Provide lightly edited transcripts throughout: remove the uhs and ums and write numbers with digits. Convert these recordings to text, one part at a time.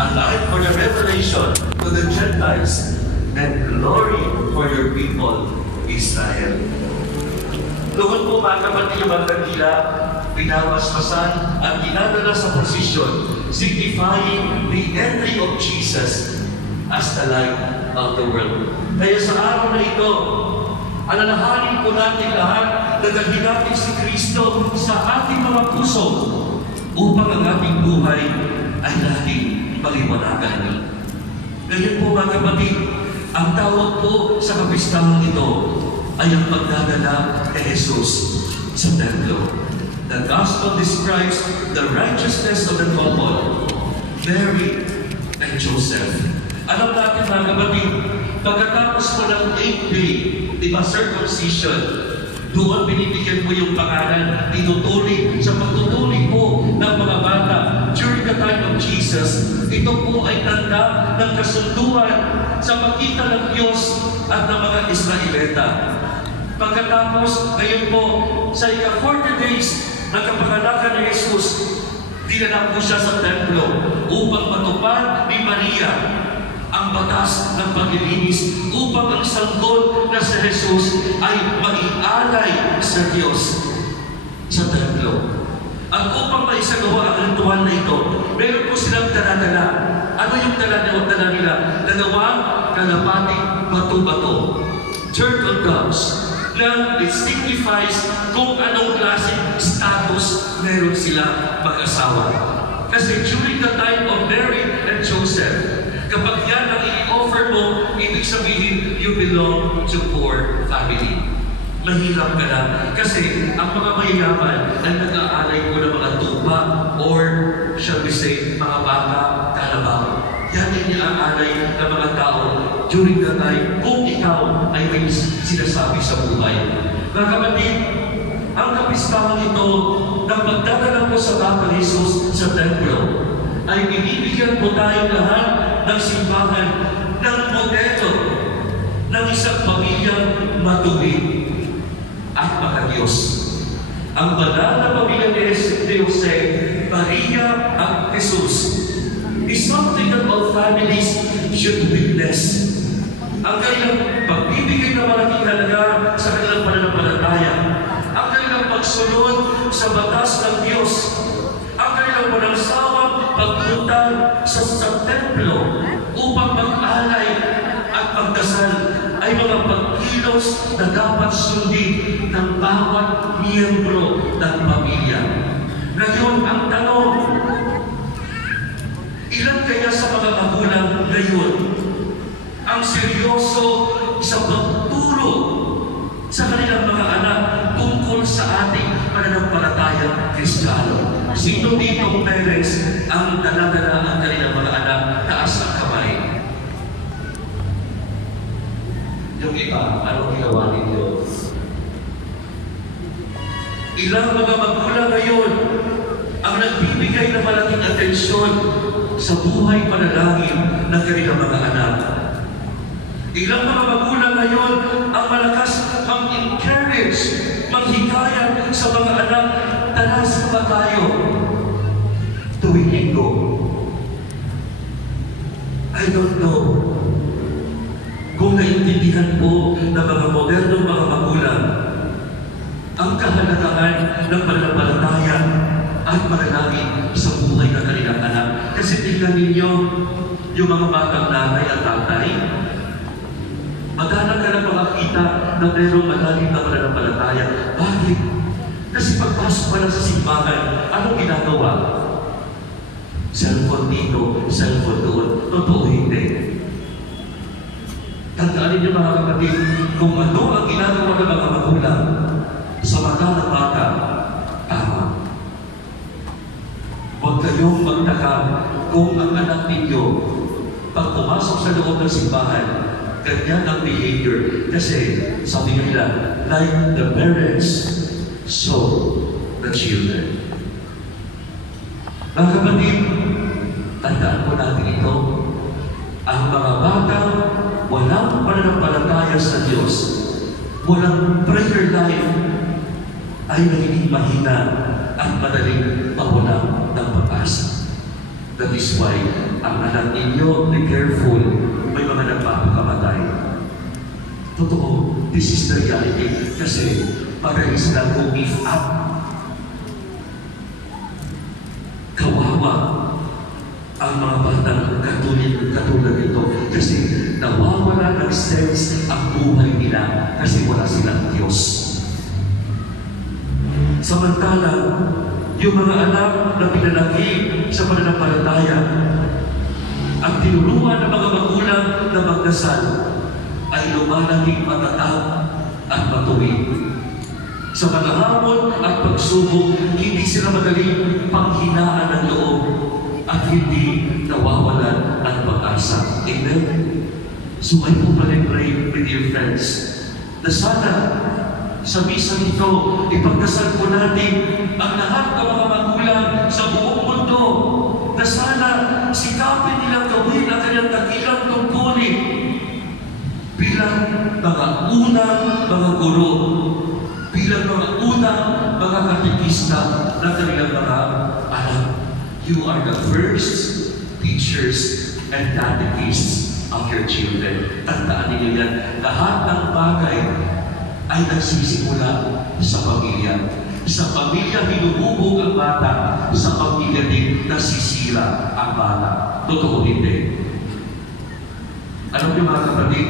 a light for the revelation to the Gentiles, and glory for your people, Israel. Doon po mga kapatid yung kandila, pinapaspasan at dinadala sa posisyon, signifying the entry of Jesus as the light of the world. Kaya sa araw na ito, alalahanin po natin lahat na dalhin natin si Kristo sa ating mga puso upang ang ating buhay ay laging maliwanagan. Ganyan po mga kapatid, ang tawag po sa kapistahan ito ay ang pagdadala kay Jesus sa templo. The Gospel describes the righteousness of the couple, Mary and Joseph. Alam natin mga kapatid, pagkatapos mo ng 8th day, di ba, circumcision, doon binibigyan mo yung pangalan, tinutuli, sa pagtutuli po ng mga bata during the time of Jesus. Ito po ay tanda ng kasunduan sa pagitan ng Diyos at ng mga Israelita. Pagkatapos, ngayon po, sa ika-40 days ng kapanganakan ni Jesus, dinala po siya sa templo upang matupad ni Maria ang batas ng paglilinis upang ang sanggol na si Jesus ay maialay sa Diyos sa templo. At upang maisagawa ang ritual na ito, meron po silang dala-dala. Ano yung dala nila? Dalawang kalapating bato-bato, turtle doves, na it signifies kung anong klaseng status meron sila mag-asawa. Kasi during the time of Mary and Joseph, kapag yan ang i-offer mo, ibig sabihin, you belong to poor family. Mahirap ka na. Kasi ang mga mayayaman ay nag-aalay mo ng mga tupa or, shall we say, mga bata, kalabaw. Yan ang iaalay ng mga tao during the time kung ikaw ay may sinasabi sa buhay. Mga kapatid, ang kapistahan ito ng pagdadala mo sa Bata Jesus sa templo ay binibigyan po tayo lahat ng simbahan ng modelo ng isang pamilyang matuwid at makadiyos. Ang banal na pamilya ni Jose, Maria at Jesus is something that all families should witness. Ang kanilang pagbibigay ng malaking halaga sa kanilang pananampalataya, ang kanilang pagsunod sa batas ng Diyos, ang kanilang walang sawang pagpunta sa templo upang mag-alay at magdasal ay mga pagkilos na dapat sundin ng bawat miyembro ng pamilya. Ngayon, ang tanong, ilan kaya sa mga magulang ngayon ang seryoso sa pagturo sa kanilang mga anak tungkol sa ating pananampalatayang Kristiyano? Sino dito parents ang daladala ang kanilang mga anak taas ang kamay? Yung iba, anong ginawa ninyo? Ilang mga magulang ngayon ang nagbibigay ng malaking atensyon sa buhay panalangin ng kanilang mga anak? Ilang mga magulang ngayon ang malakas ang encourage, maghikayat sa mga anak, tanasan ba tayo tuwing linggo? I don't know kung naiintindihan po ng mga modernong mga magulang ang kahalagahan ng pananampalataya at manalangin sa buhay ng kanilang anak. Kasi tingnan ninyo, yung mga batang nanay at tatay, madalang ka na makakita na mayroong malalim na pananampalataya. Bakit? Kasi pagpasok pa lang sa simbahan, anong ginagawa? Cellphone dito, cellphone doon. Totoo hindi. Tandaan ninyo mga kapatid, kung ano ang ginagawa ng mga magulang sa mata ng bata, tama. Huwag kayong magtaka kung ang anak ninyo, pag pumasok sa loob ng simbahan, ganyan ang behavior. Kasi, sabi nila, like the parents, so the children. Mga kapatid, tandaan po natin ito. Ang mga bata, walang pananampalataya sa Diyos, walang prayer life, ay nagiging mahina at madaling mawala ng pag-asa. That is why, ang anak ninyo, be careful, may mga nagpapakamatay. Totoo, this is the reality. Kasi, para sila kung if up, kawawa ang mga batang katulad nito. Kasi, nawawala ng sense ang buhay nila kasi wala silang Diyos. Samantala, yung mga anak na pinalaki sa pananampalataya at tinuruan ng mga magulang na magdasal ay lumalaging matatag at matuwid. Sa mga hamon at pagsubok, hindi sila madaling panghinaan ng loob at hindi nawawalan ng pag-asa. Amen? So I hope and pray with your friends na sana sa misa nito, ipagdasal po natin ang lahat ng mga magulang sa buong mundo na sana sikapin nilang gawin ang kanyang dakilang tungkulin bilang mga unang mga guro, bilang mga unang mga katekista ng kanilang mga anak. You are the first teachers and catechists of your children. Tandaan ninyo yan, lahat ng bagay ay nagsisimula sa pamilya. Sa pamilya, hinububog ang bata. Sa pamilya din, nasisira ang bata. Totoo hindi. Alam niyo mga kapatid,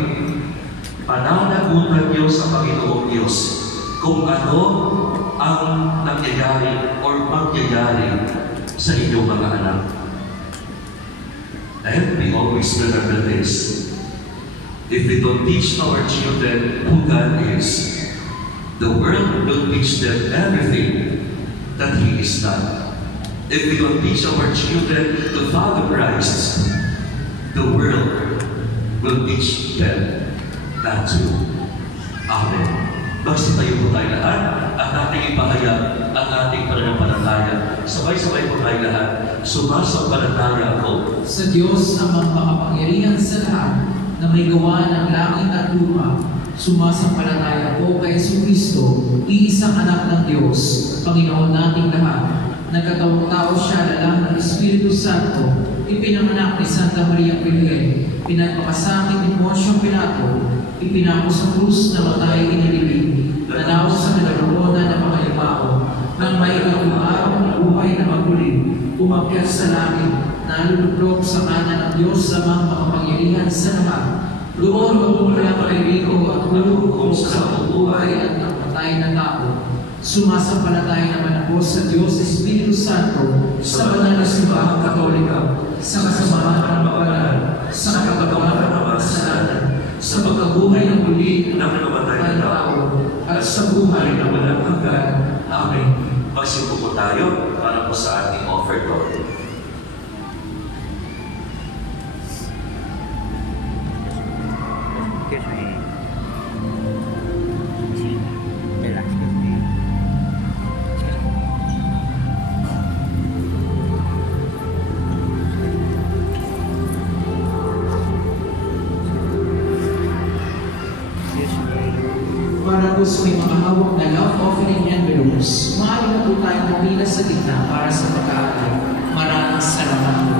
pananagutan niyo sa Panginoong Diyos kung ano ang nangyayari or mangyayari sa inyong mga anak. And we always remember this. If we don't teach our children who God is, the world will teach them everything that He is not. If we don't teach our children to follow Christ, the world will teach them that too. Amen. Magsitayo po tayo lahat at ating ipahayag ang ating pananampalataya. Sabay-sabay po tayo lahat. Sumasampalataya ako sa Diyos na makapangyarihan sa lahat, na may gawa ng langit at lupa. Sumasampalataya ko kay Jesucristo, iisang anak ng Diyos, Panginoon nating lahat. Nagkatawang tao siya lalang ng Espiritu Santo, ipinanganak ni Santa Maria Virgen, pinagpakasakit ni Poncio Pilato, ipinako sa krus na matay inilibing, nanaw sa kinaroonan ng mga ibao, nang may ikawang araw ng buhay na maguli, umakyat sa langit, nalulublog sa kanan ng Diyos sa mga makapangyarihan sa lahat. Doon magmumula kay Rico at hulog sa buhay at ng patay na tao. Sumasampalataya naman ako sa Diyos Espiritu Santo, sa banal na simbahang Katolika, sa kasamahan ng mga banal, sa kapagawa ng mga kasalanan, sa pagkabuhay ng muli ng namatay na tao, at sa buhay na walang hanggan. Amen. Magsimpo po tayo para po sa ating offertory. Para po sa may mga hawak na love offering envelopes, maaari na po tayong pumila sa gitna para sa pag-aalay. Maraming salamat po.